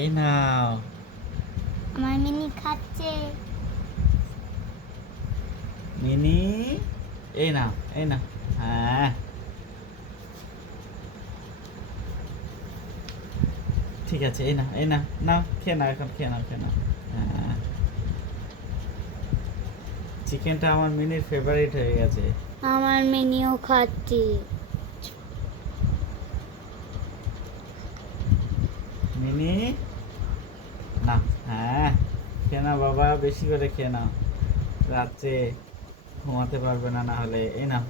এই নাও। আমার মিনি খাচ্ছে। মিনি, এই নাও, এই নাও। হ্যাঁ, ঠিক আছে, এই নাও, এই নাও, নাও খেয়ে নাও, এখন খেয়ে নাও, খেয়ে নাও। হ্যাঁ, চিকেনটা আমার মিনির ফেভারিট হয়ে গেছে। আমার মিনিও খাচ্ছে। মিনি, না, হ্যাঁ, খেয়ে নাও বাবা, বেশি করে খেয়ে নাও, রাত্রে ঘুমাতে পারবে না, না হলে। এই নাও।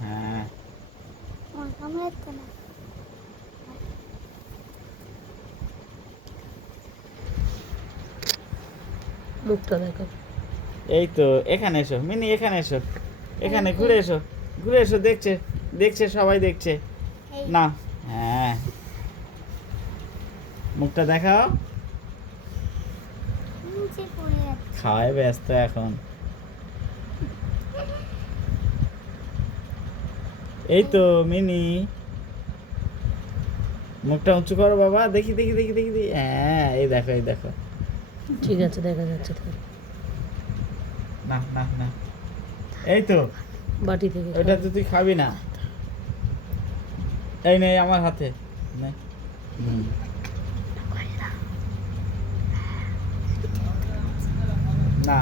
হ্যাঁ, আমার কামড়াচ্ছে না। মুখটা দেখো। এই তো, এখানে এসো মিনি, এখানে এসো, এখানে ঘুরে এসো, ঘুরে এসো, দেখছে, দেখছে, সবাই দেখছে। এই না, হ্যাঁ, মুখটা দেখাও। নিচে পড়ে যাচ্ছে। খাওয়ায় ব্যস্ত এখন। এই তো মিনি, মুখটা উঁচু করো বাবা, দেখি, দেখি, দেখি, দেখি, দেখি। হ্যাঁ, এই দেখো, এই দেখো। ঠিক আছে, দেখা যাচ্ছে তো। না, না, না, এই তো, বাটি থেকে ওইটা তো তুই খাবি না। এই নে, আমার হাতে নে। হুম। না,